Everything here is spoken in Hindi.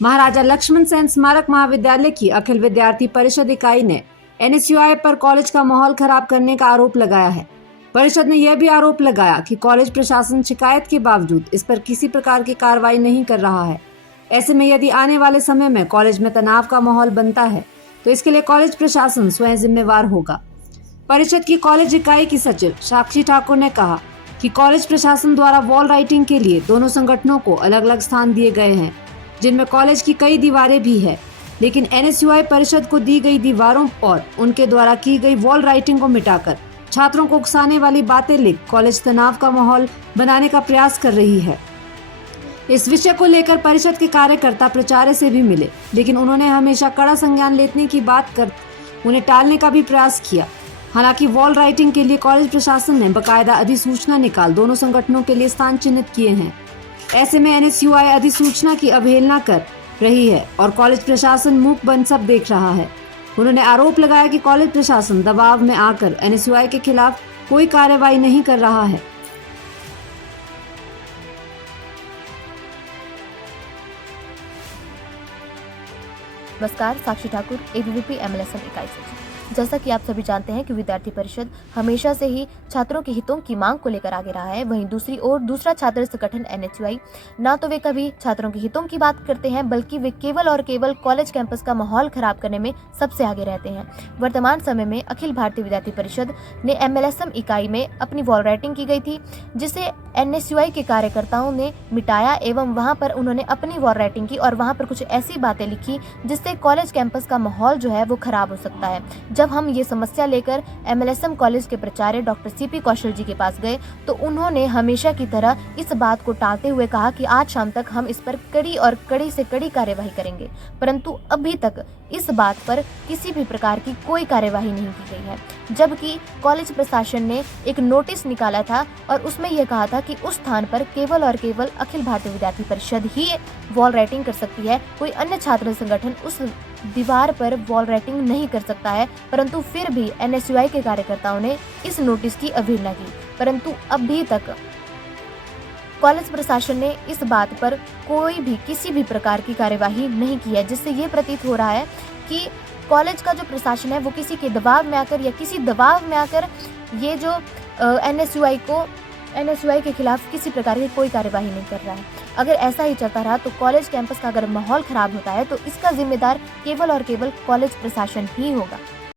महाराजा लक्ष्मण सेन स्मारक महाविद्यालय की अखिल विद्यार्थी परिषद इकाई ने एनएसयूआई पर कॉलेज का माहौल खराब करने का आरोप लगाया है। परिषद ने यह भी आरोप लगाया कि कॉलेज प्रशासन शिकायत के बावजूद इस पर किसी प्रकार की कार्रवाई नहीं कर रहा है। ऐसे में यदि आने वाले समय में कॉलेज में तनाव का माहौल बनता है तो इसके लिए कॉलेज प्रशासन स्वयं जिम्मेवार होगा। परिषद की कॉलेज इकाई की सचिव साक्षी ठाकुर ने कहा कि कॉलेज प्रशासन द्वारा वॉल राइटिंग के लिए दोनों संगठनों को अलग अलग स्थान दिए गए हैं, जिनमें कॉलेज की कई दीवारें भी है, लेकिन एनएसयूआई परिषद को दी गई दीवारों और उनके द्वारा की गई वॉल राइटिंग को मिटाकर छात्रों को उकसाने वाली बातें लिख कॉलेज तनाव का माहौल बनाने का प्रयास कर रही है। इस विषय को लेकर परिषद के कार्यकर्ता प्राचार्य से भी मिले, लेकिन उन्होंने हमेशा कड़ा संज्ञान लेने की बात कर उन्हें टालने का भी प्रयास किया। हालांकि वॉल राइटिंग के लिए कॉलेज प्रशासन ने बकायदा अधिसूचना निकाल दोनों संगठनों के लिए स्थान चिन्हित किए हैं। ऐसे में एनएसयूआई अधिसूचना की अवहेलना कर रही है और कॉलेज प्रशासन मूक बन सब देख रहा है। उन्होंने आरोप लगाया कि कॉलेज प्रशासन दबाव में आकर एनएसयूआई के खिलाफ कोई कार्रवाई नहीं कर रहा है। नमस्कार, साक्षी ठाकुर, एबीवीपी एमएलएसएम इकाई सचिव। जैसा कि आप सभी जानते हैं कि विद्यार्थी परिषद हमेशा से ही छात्रों के हितों की मांग को लेकर आगे रहा है। वहीं दूसरी ओर दूसरा छात्र संगठन एनएसयूआई ना तो वे कभी छात्रों के हितों की बात करते हैं, बल्कि वे केवल और केवल कॉलेज कैंपस का माहौल खराब करने में सबसे आगे रहते हैं। वर्तमान समय में अखिल भारतीय विद्यार्थी परिषद ने एमएलएसएम इकाई में अपनी वॉल राइटिंग की गई थी, जिसे एनएसयूआई के कार्यकर्ताओं ने मिटाया एवं वहां पर उन्होंने अपनी वॉल राइटिंग की और वहां पर कुछ ऐसी बातें लिखी जिससे कॉलेज कैंपस का माहौल जो है वो खराब हो सकता है। जब हम ये समस्या लेकर एमएलएसएम कॉलेज के प्राचार्य डॉक्टर सीपी कौशल जी के पास गए तो उन्होंने हमेशा की तरह इस बात को टालते हुए कहा कि आज शाम तक हम इस पर कड़ी से कड़ी कार्यवाही करेंगे, परंतु अभी तक इस बात पर किसी भी प्रकार की कोई कार्यवाही नहीं की गई है। जबकि कॉलेज प्रशासन ने एक नोटिस निकाला था और उसमें यह कहा था कि उस स्थान पर केवल और केवल अखिल भारतीय विद्यार्थी परिषद ही वॉल राइटिंग कर सकती है, कोई अन्य छात्र संगठन उस दीवार पर वॉल राइटिंग नहीं कर सकता है। परंतु फिर भी एनएसयूआई के कार्यकर्ताओं ने इस नोटिस की अवहेलना की, परंतु अभी तक कॉलेज प्रशासन ने इस बात पर कोई भी किसी भी प्रकार की कार्यवाही नहीं की है, जिससे ये प्रतीत हो रहा है कि कॉलेज का जो प्रशासन है वो किसी के दबाव में आकर या किसी दबाव में आकर ये जो एनएसयूआई के खिलाफ किसी प्रकार की कोई कार्यवाही नहीं कर रहा है। अगर ऐसा ही चलता रहा तो कॉलेज कैंपस का अगर माहौल खराब होता है तो इसका जिम्मेदार केवल और केवल कॉलेज प्रशासन ही होगा।